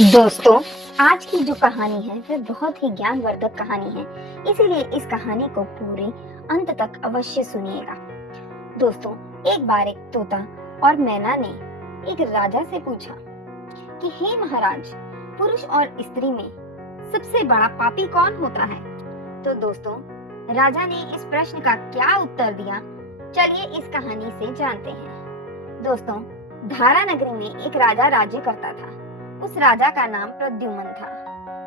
दोस्तों, आज की जो कहानी है वह बहुत ही ज्ञानवर्धक कहानी है, इसीलिए इस कहानी को पूरे अंत तक अवश्य सुनिएगा। दोस्तों, एक बार एक तोता और मैना ने एक राजा से पूछा कि हे महाराज, पुरुष और स्त्री में सबसे बड़ा पापी कौन होता है? तो दोस्तों, राजा ने इस प्रश्न का क्या उत्तर दिया, चलिए इस कहानी से जानते हैं। दोस्तों, धारा नगरी में एक राजा राज्य करता था। उस राजा का नाम प्रद्युम्न था।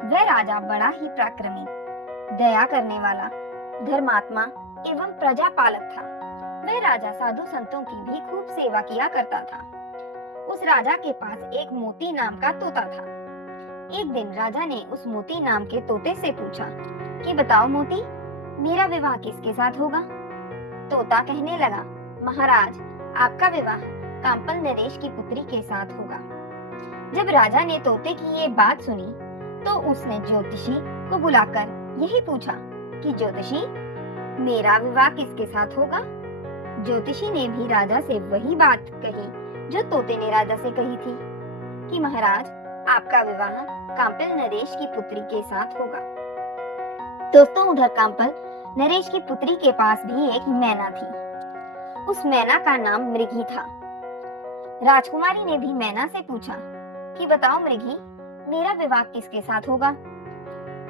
वह राजा बड़ा ही पराक्रमी, दया करने वाला, धर्मात्मा एवं प्रजापालक था। वह राजा साधु संतों की भी खूब सेवा किया करता था। उस राजा के पास एक मोती नाम का तोता था। एक दिन राजा ने उस मोती नाम के तोते से पूछा कि बताओ मोती, मेरा विवाह किसके साथ होगा? तोता कहने लगा, महाराज, आपका विवाह काम्पल नरेश की पुत्री के साथ होगा। जब राजा ने तोते की ये बात सुनी तो उसने ज्योतिषी को बुलाकर यही पूछा कि ज्योतिषी, मेरा विवाह किसके साथ होगा? ज्योतिषी ने भी राजा से वही बात कही जो तोते ने राजा से कही थी कि महाराज, आपका विवाह काम्पल नरेश की पुत्री के साथ होगा। दोस्तों, उधर काम्पल नरेश की पुत्री के पास भी एक मैना थी। उस मैना का नाम मृगी था। राजकुमारी ने भी मैना से पूछा कि बताओ मृगी, मेरा विवाह किसके साथ होगा?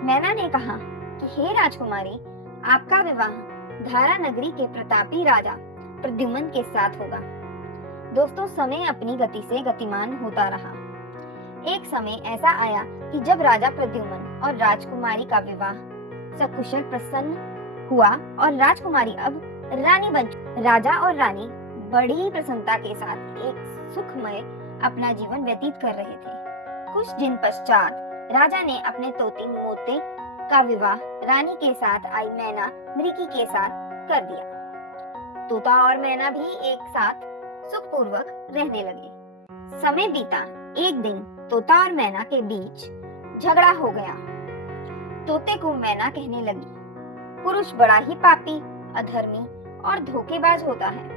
मैना ने कहा कि हे राजकुमारी, आपका विवाह धारा नगरी के प्रतापी राजा प्रद्युम्न के साथ होगा। दोस्तों, समय अपनी गति से गतिमान होता रहा। एक समय ऐसा आया कि जब राजा प्रद्युम्न और राजकुमारी का विवाह सकुशल प्रसन्न हुआ और राजकुमारी अब रानी बन चुकी। राजा और रानी बड़ी प्रसन्नता के साथ एक सुखमय अपना जीवन व्यतीत कर रहे थे। कुछ दिन पश्चात राजा ने अपने तोते मोते का विवाह रानी के साथ आई मैना मृगी के साथ कर दिया। तोता और मैना भी एक साथ सुखपूर्वक रहने लगे। समय बीता। एक दिन तोता और मैना के बीच झगड़ा हो गया। तोते को मैना कहने लगी, पुरुष बड़ा ही पापी, अधर्मी और धोखेबाज होता है।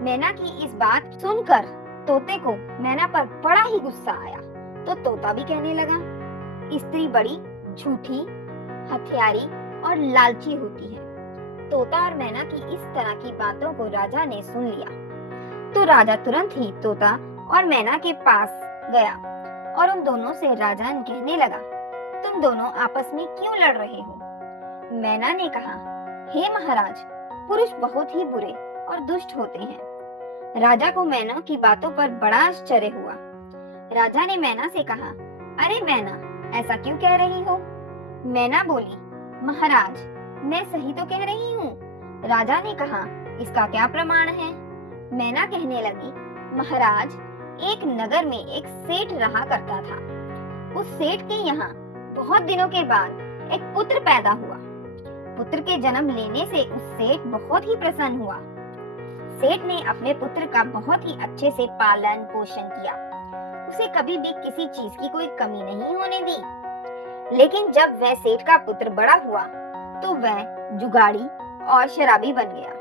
मैना की इस बात सुनकर तोते को मैना पर बड़ा ही गुस्सा आया, तो तोता भी कहने लगा, स्त्री बड़ी झूठी, हथियारी और लालची होती है। तोता और मैना की इस तरह की बातों को राजा ने सुन लिया, तो राजा तुरंत ही तोता और मैना के पास गया और उन दोनों से राजा कहने लगा, तुम दोनों आपस में क्यों लड़ रहे हो? मैना ने कहा, हे महाराज, पुरुष बहुत ही बुरे और दुष्ट होते हैं। राजा को मैना की बातों पर बड़ा आश्चर्य हुआ। राजा ने मैना से कहा, अरे मैना, ऐसा क्यों कह रही हो? मैना बोली, महाराज, मैं सही तो कह रही हूँ। राजा ने कहा, इसका क्या प्रमाण है? मैना कहने लगी, महाराज, एक नगर में एक सेठ रहा करता था। उस सेठ के यहाँ बहुत दिनों के बाद एक पुत्र पैदा हुआ। पुत्र के जन्म लेने से उस सेठ बहुत ही प्रसन्न हुआ। सेठ ने अपने पुत्र का बहुत ही अच्छे से पालन पोषण किया। उसे कभी भी किसी चीज की कोई कमी नहीं होने दी। लेकिन जब वह सेठ का पुत्र बड़ा हुआ तो वह जुगाड़ी और शराबी बन गया।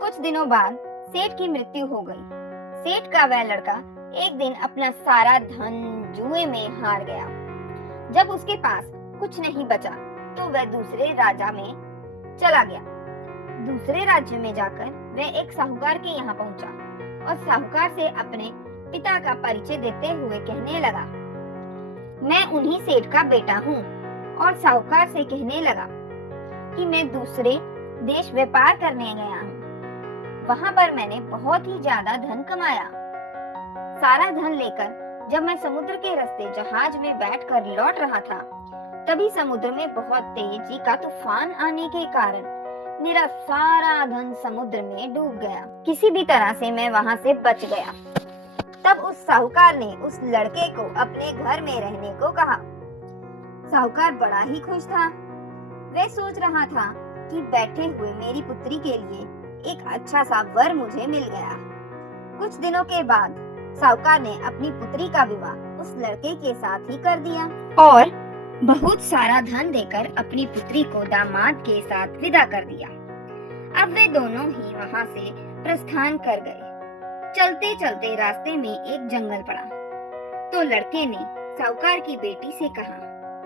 कुछ दिनों बाद सेठ की मृत्यु हो गई। सेठ का वह लड़का एक दिन अपना सारा धन जुए में हार गया। जब उसके पास कुछ नहीं बचा तो वह दूसरे राज्य में चला गया। दूसरे राज्य में जाकर वह एक साहूकार के यहाँ पहुंचा और साहूकार से अपने पिता का परिचय देते हुए कहने लगा, मैं उन्हीं सेठ का बेटा हूँ। और साहूकार से कहने लगा कि मैं दूसरे देश व्यापार करने गया हूँ। वहाँ पर मैंने बहुत ही ज्यादा धन कमाया। सारा धन लेकर जब मैं समुद्र के रास्ते जहाज में बैठकर लौट रहा था, तभी समुद्र में बहुत तेजी का तूफान आने के कारण मेरा सारा धन समुद्र में डूब गया। किसी भी तरह से मैं वहाँ से बच गया। तब उस साहूकार ने उस लड़के को अपने घर में रहने को कहा। साहूकार बड़ा ही खुश था। वह सोच रहा था कि बैठे हुए मेरी पुत्री के लिए एक अच्छा सा वर मुझे मिल गया। कुछ दिनों के बाद साहूकार ने अपनी पुत्री का विवाह उस लड़के के साथ ही कर दिया और बहुत सारा धन देकर अपनी पुत्री को दामाद के साथ विदा कर दिया। अब वे दोनों ही वहाँ से प्रस्थान कर गए। चलते चलते रास्ते में एक जंगल पड़ा तो लड़के ने साहूकार की बेटी से कहा,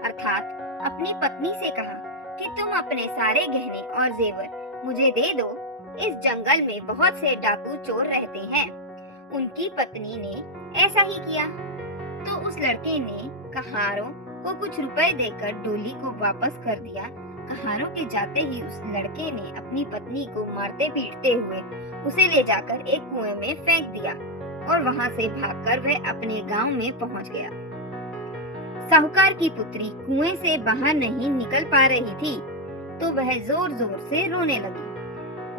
अर्थात अपनी पत्नी से कहा कि तुम अपने सारे गहने और जेवर मुझे दे दो। इस जंगल में बहुत से डाकू चोर रहते हैं। उनकी पत्नी ने ऐसा ही किया। तो उस लड़के ने कहारों को कुछ रुपए देकर डोली को वापस कर दिया। कहारों के जाते ही उस लड़के ने अपनी पत्नी को मारते पीटते हुए उसे ले जाकर एक कुएं में फेंक दिया और वहां से भागकर वह अपने गांव में पहुंच गया। साहूकार की पुत्री कुएं से बाहर नहीं निकल पा रही थी तो वह जोर जोर से रोने लगी।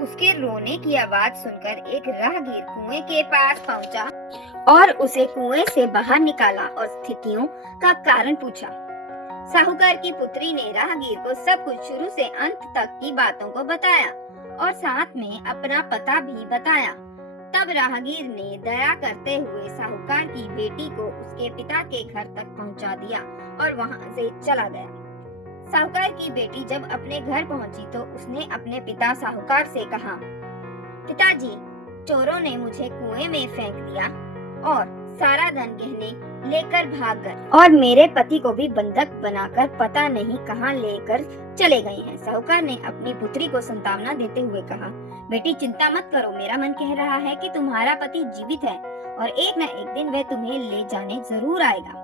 उसके रोने की आवाज सुनकर एक राहगीर कुएं के पास पहुंचा और उसे कुएं से बाहर निकाला और स्थितियों का कारण पूछा। साहूकार की पुत्री ने राहगीर को सब कुछ शुरू से अंत तक की बातों को बताया और साथ में अपना पता भी बताया। तब राहगीर ने दया करते हुए साहूकार की बेटी को उसके पिता के घर तक पहुंचा दिया और वहां से चला गया। साहूकार की बेटी जब अपने घर पहुंची तो उसने अपने पिता साहूकार से कहा, पिताजी, चोरों ने मुझे कुएं में फेंक दिया और सारा धन गहने लेकर भाग गए और मेरे पति को भी बंधक बनाकर पता नहीं कहां लेकर चले गए हैं। साहूकार ने अपनी पुत्री को सांत्वना देते हुए कहा, बेटी चिंता मत करो, मेरा मन कह रहा है कि तुम्हारा पति जीवित है और एक न एक दिन वह तुम्हें ले जाने जरूर आएगा।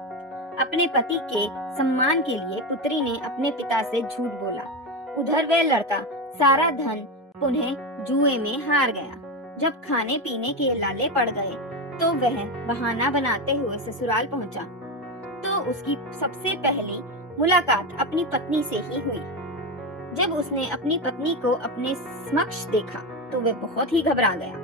अपने पति के सम्मान के लिए पुत्री ने अपने पिता से झूठ बोला। उधर वह लड़का सारा धन पुनः जुए में हार गया। जब खाने पीने के लाले पड़ गए तो वह बहाना बनाते हुए ससुराल पहुंचा। तो उसकी सबसे पहली मुलाकात अपनी पत्नी से ही हुई। जब उसने अपनी पत्नी को अपने समक्ष देखा तो वह बहुत ही घबरा गया।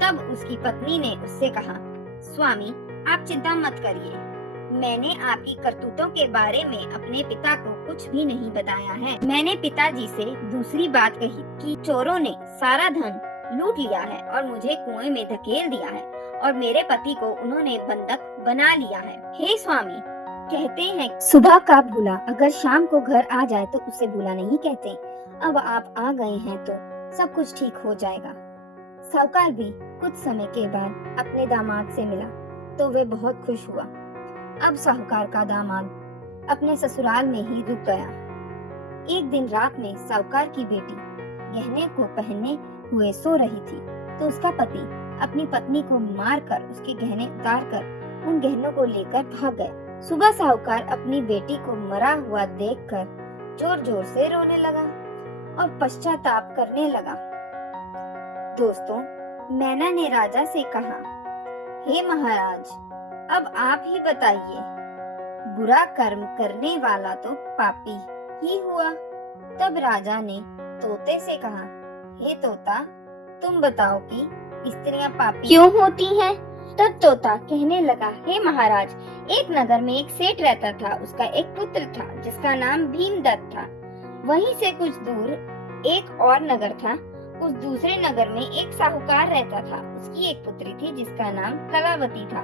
तब उसकी पत्नी ने उससे कहा, स्वामी, आप चिंता मत करिए, मैंने आपकी करतूतों के बारे में अपने पिता को कुछ भी नहीं बताया है। मैंने पिताजी से दूसरी बात कही कि चोरों ने सारा धन लूट लिया है और मुझे कुएं में धकेल दिया है और मेरे पति को उन्होंने बंधक बना लिया है। हे स्वामी, कहते हैं सुबह का भूला अगर शाम को घर आ जाए तो उसे भूला नहीं कहते। अब आप आ गए हैं तो सब कुछ ठीक हो जाएगा। साहूकार भी कुछ समय के बाद अपने दामाद से मिला तो वे बहुत खुश हुआ। अब साहूकार का दामाद अपने ससुराल में ही रुक गया। एक दिन रात में साहूकार की बेटी गहने को पहने हुए सो रही थी तो उसका पति अपनी पत्नी को मारकर उसके गहने उतारकर उन गहनों को लेकर भाग गया। सुबह साहूकार अपनी बेटी को मरा हुआ देखकर जोर जोर से रोने लगा और पश्चाताप करने लगा। दोस्तों, मैना ने राजा से कहा, हे महाराज, अब आप ही बताइए, बुरा कर्म करने वाला तो पापी ही हुआ। तब राजा ने तोते से कहा, हे तोता, तुम बताओ कि स्त्रियां पापी क्यों होती हैं? तब तोता कहने लगा, हे महाराज, एक नगर में एक सेठ रहता था। उसका एक पुत्र था जिसका नाम भीमदत्त था। वहीं से कुछ दूर एक और नगर था। उस दूसरे नगर में एक साहूकार रहता था। उसकी एक पुत्री थी जिसका नाम कलावती था।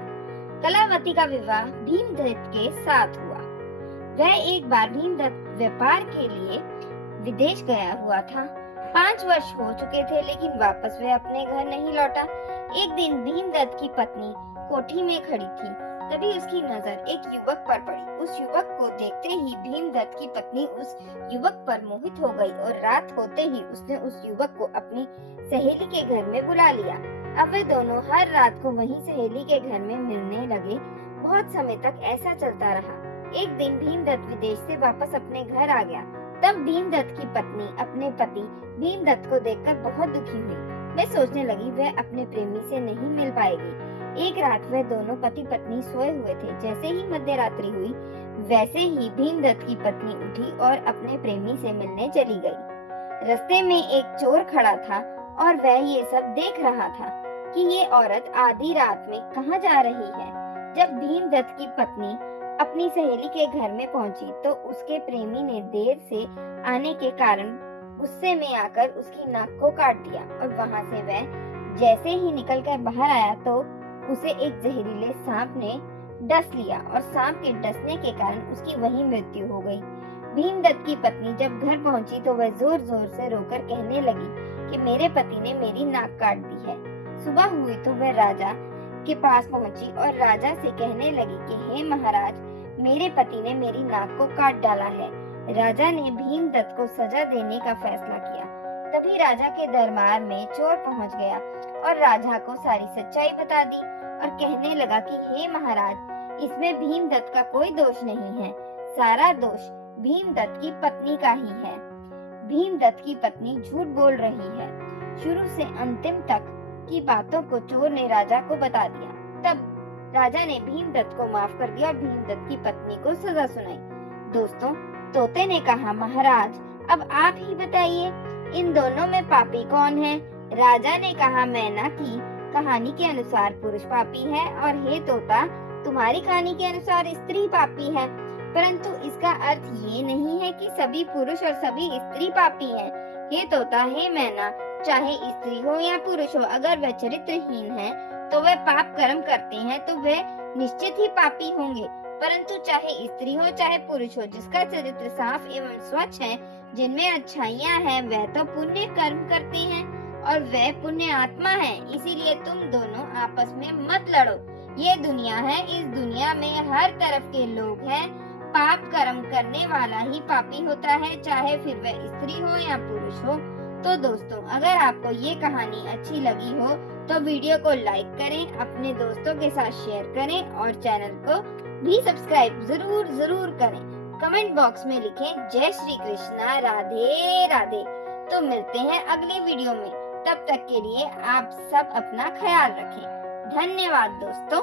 कलावती का विवाह भीमदत्त के साथ हुआ। वह एक बार भीमदत्त व्यापार के लिए विदेश गया हुआ था। 5 वर्ष हो चुके थे लेकिन वापस वह अपने घर नहीं लौटा। एक दिन भीमदत्त की पत्नी कोठी में खड़ी थी। तभी उसकी नजर एक युवक पर पड़ी। उस युवक को देखते ही भीमदत्त की पत्नी उस युवक पर मोहित हो गई और रात होते ही उसने उस युवक को अपनी सहेली के घर में बुला लिया। अब वे दोनों हर रात को वहीं सहेली के घर में मिलने लगे। बहुत समय तक ऐसा चलता रहा। एक दिन भीमदत्त विदेश से वापस अपने घर आ गया। तब भीमदत्त की पत्नी अपने पति भीमदत्त को देखकर बहुत दुखी हुई। वह सोचने लगी वह अपने प्रेमी से नहीं मिल पाएगी। एक रात वह दोनों पति पत्नी सोए हुए थे। जैसे ही मध्य रात्रि हुई वैसे ही भीमदत्त की पत्नी उठी और अपने प्रेमी से मिलने चली गई। रास्ते में एक चोर खड़ा था और वह ये सब देख रहा था कि ये औरत आधी रात में कहाँ जा रही है। जब भीमदत्त की पत्नी अपनी सहेली के घर में पहुंची तो उसके प्रेमी ने देर से आने के कारण गुस्से में आकर उसकी नाक को काट दिया और वहां से वह जैसे ही निकलकर बाहर आया तो उसे एक जहरीले सांप ने डस लिया और सांप के डसने के कारण उसकी वहीं मृत्यु हो गई। भीमदत्त की पत्नी जब घर पहुंची तो वह जोर जोर से रोकर कहने लगी कि मेरे पति ने मेरी नाक काट दी है। सुबह हुई तो वह राजा के पास पहुंची और राजा से कहने लगी कि हे महाराज, पति ने मेरी नाक को काट डाला है। राजा ने भीमदत्त को सजा देने का फैसला किया। तभी राजा के दरबार में चोर पहुंच गया और राजा को सारी सच्चाई बता दी और कहने लगा कि हे महाराज, इसमें भीमदत्त का कोई दोष नहीं है, सारा दोष भीमदत्त की पत्नी का ही है। भीमदत्त की पत्नी झूठ बोल रही है। शुरू से अंतिम तक की बातों को चोर ने राजा को बता दिया। तब राजा ने भीमदत्त को माफ कर दिया और भीमदत्त की पत्नी को सजा सुनाई। दोस्तों, तोते ने कहा, महाराज अब आप ही बताइए, इन दोनों में पापी कौन है? राजा ने कहा, मैना की कहानी के अनुसार पुरुष पापी है और हे तोता, तुम्हारी कहानी के अनुसार स्त्री पापी है। परंतु इसका अर्थ ये नहीं है कि सभी पुरुष और सभी स्त्री पापी हैं। हे तोता, हे मैना, चाहे स्त्री हो या पुरुष हो, अगर वह चरित्रहीन है तो वह पाप कर्म करते हैं तो वह निश्चित ही पापी होंगे। परंतु चाहे स्त्री हो चाहे पुरुष हो, जिसका चरित्र साफ एवं स्वच्छ है, जिनमें अच्छाइयाँ हैं, वह तो पुण्य कर्म करते हैं और वह पुण्य आत्मा है। इसीलिए तुम दोनों आपस में मत लड़ो। ये दुनिया है, इस दुनिया में हर तरफ के लोग हैं। पाप कर्म करने वाला ही पापी होता है, चाहे फिर वह स्त्री हो या पुरुष हो। तो दोस्तों, अगर आपको ये कहानी अच्छी लगी हो तो वीडियो को लाइक करें, अपने दोस्तों के साथ शेयर करें और चैनल को भी सब्सक्राइब जरूर करें। कमेंट बॉक्स में लिखें जय श्री कृष्णा, राधे राधे। तो मिलते हैं अगली वीडियो में। तब तक के लिए आप सब अपना ख्याल रखें। धन्यवाद दोस्तों।